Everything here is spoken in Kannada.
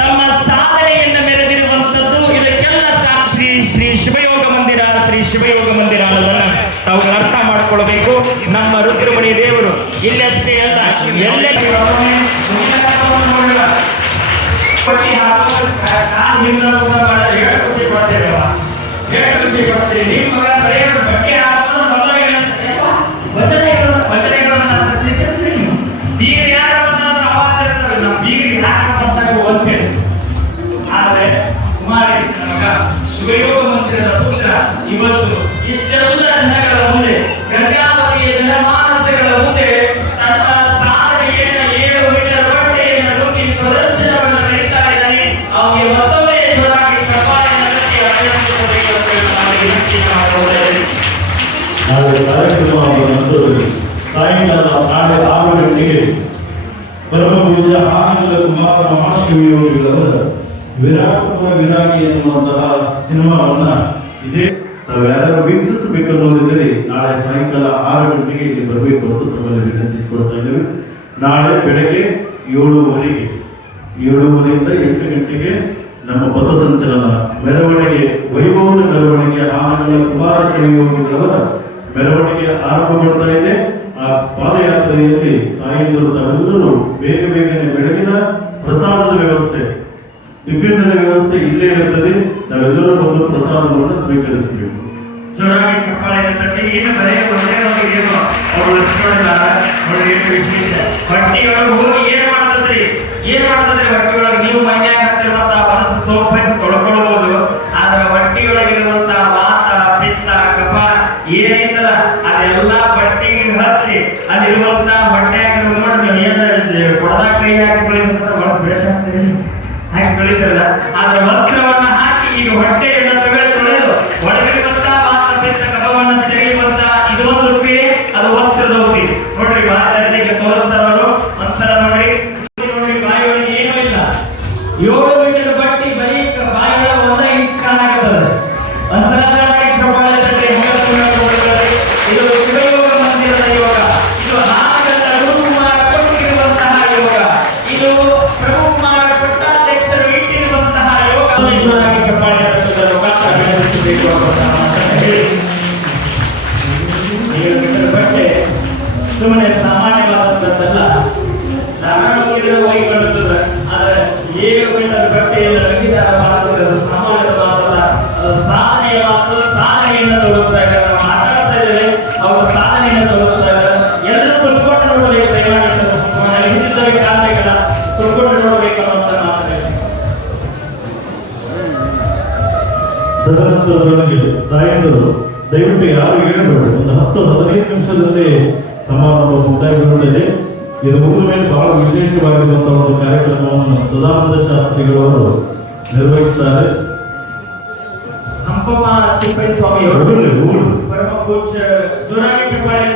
ತಮ್ಮ ಸಾಧನೆಯನ್ನು ಮೆರೆದಿರುವಂತದ್ದು. ಇದಕ್ಕೆಲ್ಲ ಸಾಕ್ಷಿ ಶ್ರೀ ಶಿವಯೋಗ ಮಂದಿರ. ಶ್ರೀ ಶಿವಯೋಗ ಮಂದಿರ ಅನ್ನೋದನ್ನ ತಾವುಗಳು ಅರ್ಥ ಮಾಡಿಕೊಳ್ಬೇಕು. ನಮ್ಮ ರುದ್ರಮಣಿ ದೇವರು ಇಲ್ಲಷ್ಟೇ ಅಲ್ಲ, ಎಲ್ಲ ಆದರೆ ಕುಮಾರೇಶ್ವರ ಮಗ ಶಿವಯೋಗ ಮಂದಿರದ ಪುತ್ರ ಇವತ್ತು ಇಷ್ಟೆಲ್ಲ ಜನಗಳ ಮುಂದೆ, ಗಂಗಾವತಿಯ ಜನಮಾನಸಗಳ ಮುಂದೆ ತನ್ನ ಸಾಧನೆಯನ್ನು 7 ಮೀಟರ್ ಬಟ್ಟೆಯನ್ನು ನುಗ್ಗಿ ಪ್ರದರ್ಶನವನ್ನು ನೀಡ್ತಾ ಇದ್ದಾನೆ. ಅವನಿಗೆ ಮತ್ತೊಮ್ಮೆ ಜೋರಾಗಿ ಚಪ್ಪಾಳೆಯನ್ನು ತಟ್ಟಿ ಅಭಿನಂದಿಸಬೇಕು ಅಂತ ನಾನು ವಿನಂತಿ ಮಾಡಿಕೊಳ್ಳುತ್ತೇನೆ. ಸಾಯಂಕಾಲ 6 ಗಂಟೆಗೆ ಪರಮ ಪೂಜ್ಯ ಆನಂದ ಕುಮಾರ ಮಹಾಶಿವಯೋಗಿಗಳವರ ವಿರಾಟಪುರ ವಿರಾಗಿ ಎನ್ನುವಂತಹ ಸಿನಿಮಾವನ್ನ ಇದೇ ತಾವ್ಯಾರು ವೀಕ್ಷಿಸಬೇಕನ್ನೋದಿದ್ದರೆ ನಾಳೆ ಸಾಯಂಕಾಲ 6 ಗಂಟೆಗೆ ಇಲ್ಲಿ ಬರಬೇಕು ಅಂತ ತಮ್ಮಲ್ಲಿ ವಿನಂತಿಸಿಕೊಡ್ತಾ ಇದ್ದೇವೆ. ನಾಳೆ ಬೆಳಗ್ಗೆ 7:30ಯಿಂದ 8 ಗಂಟೆಗೆ ನಮ್ಮ ಪಥಸಂಚಲನ ಮೆರವಣಿಗೆ, ವೈಭವದ ಮೆರವಣಿಗೆ ಆನಂದ ಕುಮಾರ ಶಿವಯೋಗಿಗಳವರ ಮೆರವಣಿಗೆ ಆರಂಭಗೊಳ್ತಾ ಇದೆ. ಆ ಪಾದಯಾತ್ರೆಯಲ್ಲಿ ತಾಯಂದಿರು ತಾವೆಲ್ಲರೂ ಬೇಗನೆ ಬೆಳಗಿನ ಪ್ರಸಾದದ ವ್ಯವಸ್ಥೆ, ಟಿಫಿನ್ ವ್ಯವಸ್ಥೆ ಇಲ್ಲೇ ಇರುತ್ತದೆ. ನಾವೆಲ್ಲರೂ ಒಂದು ಪ್ರಸಾದವನ್ನು ಸ್ವೀಕರಿಸಬೇಕು. ಜೋರಾಗಿ ಚಪ್ಪಾಳೆಯನ್ನು ತಟ್ಟಿ. ಏನು ಬರೀ ಒಂದೇ ಏನು ಅವರು ವಿಶೇಷ ಹೊಟ್ಟಿಯೊಳಗೆ ಹೋಗಿ ಏನ್ ಮಾಡ್ತದ್ರಿ ಹೊಟ್ಟಿಯೊಳಗೆ ನೀವು ಮನ್ಯಾಗ ಹತ್ತಿರುವಂತಹ ಮನಸ್ಸು ಸೋಪೈಸಿ ತೊಳ್ಕೊಳ್ಬಹುದು. ಆದ್ರೆ ಹೊಟ್ಟಿಯೊಳಗಿರುವಂತಹ ವಾತ, ಪಿತ್ತ, ಕಫ ಏನೈತಲ್ಲ ಅದೆಲ್ಲ ಬಟ್ಟೆಗೆ ಹಚ್ಚಿ ಅಲ್ಲಿರುವಂತಹ ಹೊಟ್ಟೆಯಾಗ ಕೊಡದಾಗ ಕೈ ಹಾಕಿ ಬೆಳೆಸಾಗ್ತದೆ ಹಾಕಿ ಬೆಳೀತಲ್ಲ. ಆದ್ರೆ ವಸ್ತ್ರವನ್ನ ಹಾಕಿ ಈಗ ಹೊಟ್ಟೆಯನ್ನು ತೊಳೆದು ಒಳಗಿರುವಂತಹ ವಾತ, ಪಿತ್ತ, ಕಫವನ್ನು ತೆಗೆಯುವಂತ ಇದು ಒಂದು ಕ್ರಿಯೆ, ಅದು ವಸ್ತ್ರದ ಕ್ರಿಯೆ. ನೋಡ್ರಿ ಬಾಯಿಗೆ ತೋರಿಸ್ತಾರವರು ಒಂದ್ಸಲ ನೋಡ್ರಿ. ಬಾಯಿಯೊಳಗೆ ಏನೂ ಇಲ್ಲ, 7 ಮೀಟರ್ ಬಟ್ಟಿ ಬರೀ ಬಾಯಿಯೊಳಗೆ 1 ಇಂಚ್ ಕಾಣಾಕತ್ತದ. ಒಂದ್ಸಲ ಚಪ್ಪಾಳೆ ತಟ್ಟಿ. ಇದು ಶಿವಯೋಗ ಮಂದಿರದ ಯೋಗ. ಇದು ನಾಗರ ಗುರುಕುಮಾರ ಕೊಟ್ಟಿರುವಂತಹ ಯೋಗ. ಇದು ಪ್ರಭುಕುಮಾರ ಪಟ್ಟಾಧ್ಯಕ್ಷರು ಇಟ್ಟಿರುವಂತಹ ಯೋಗ. ಜೋರಾಗಿ ಚಪ್ಪಾಳೆ ತಟ್ಟುವುದರ ಮುಖಾಂತರ ಬೆಳೆಸಬೇಕು ಅಂತ ಹೇಳಿ 7 ಮೀಟರ್ ಬಟ್ಟೆ ಸುಮ್ಮನೆ ಸಾಮಾನ್ಯವಾದಂಥದ್ದಲ್ಲ. ಧಾರಾಳವಾಗಿರುವ ವೈಕೊಳ್ಳುತ್ತದೆ. ಆದರೆ 7 ಮೀಟರ್ ಬಟ್ಟೆಯನ್ನು ಅಂಗೀಕಾರ ಮಾಡುತ್ತಿರೋದು ಸಾಮಾನ್ಯವಾದಲ್ಲ, ಅದು ಸಾಧನೆಯ ಮಾತು. ಸಾಧನೆಯನ್ನು ತೋರಿಸ್ತಾ ಇದ್ದಾರೆ, ಮಾತಾಡ್ತಾ ಇದ್ದಾರೆ, ಅವರ ಸಾಧನೆಯನ್ನು ತೋರಿಸ್ತಾ ಇದ್ದಾರೆ. ಎಲ್ಲರೂ ಕುತ್ಕೊಂಡು ನೋಡಬೇಕು. ದಯಮಾಡಿ ಹಿಂದಿದ್ದವರಿಗೆ ಕಾಣಬೇಕಲ್ಲ, ಕುತ್ಕೊಂಡು ನೋಡಬೇಕು ಅನ್ನುವಂಥ ಮಾತುಗಳು. ತದನಂತರದೊಳಗೆ ತಾಯಂದರು ದಯವಿಟ್ಟು ಯಾರು ಹೇಳ್ಬೇಡಿ, ಒಂದು 10-15 ನಿಮಿಷದಲ್ಲಿ ಸಮಾರಂಭ ಮುಕ್ತಾಯಗೊಂಡಿದೆ. ಇದು ಮುಗಿದ ಮೇಲೆ ಬಹಳ ವಿಶೇಷವಾಗಿರುವಂತಹ ಒಂದು ಕಾರ್ಯಕ್ರಮವನ್ನು ಸದಾನಂದ ಶಾಸ್ತ್ರಿಗಳವರು ನಿರ್ವಹಿಸುತ್ತಾರೆ. ಹಂಪಮ್ಮ ತಿಪ್ಪೇಸ್ವಾಮಿ ಅವರು ಪರಮ ಪೂಜ್ಯ ಜೋರಾಗಿ ಚಪ್ಪಾಳೆ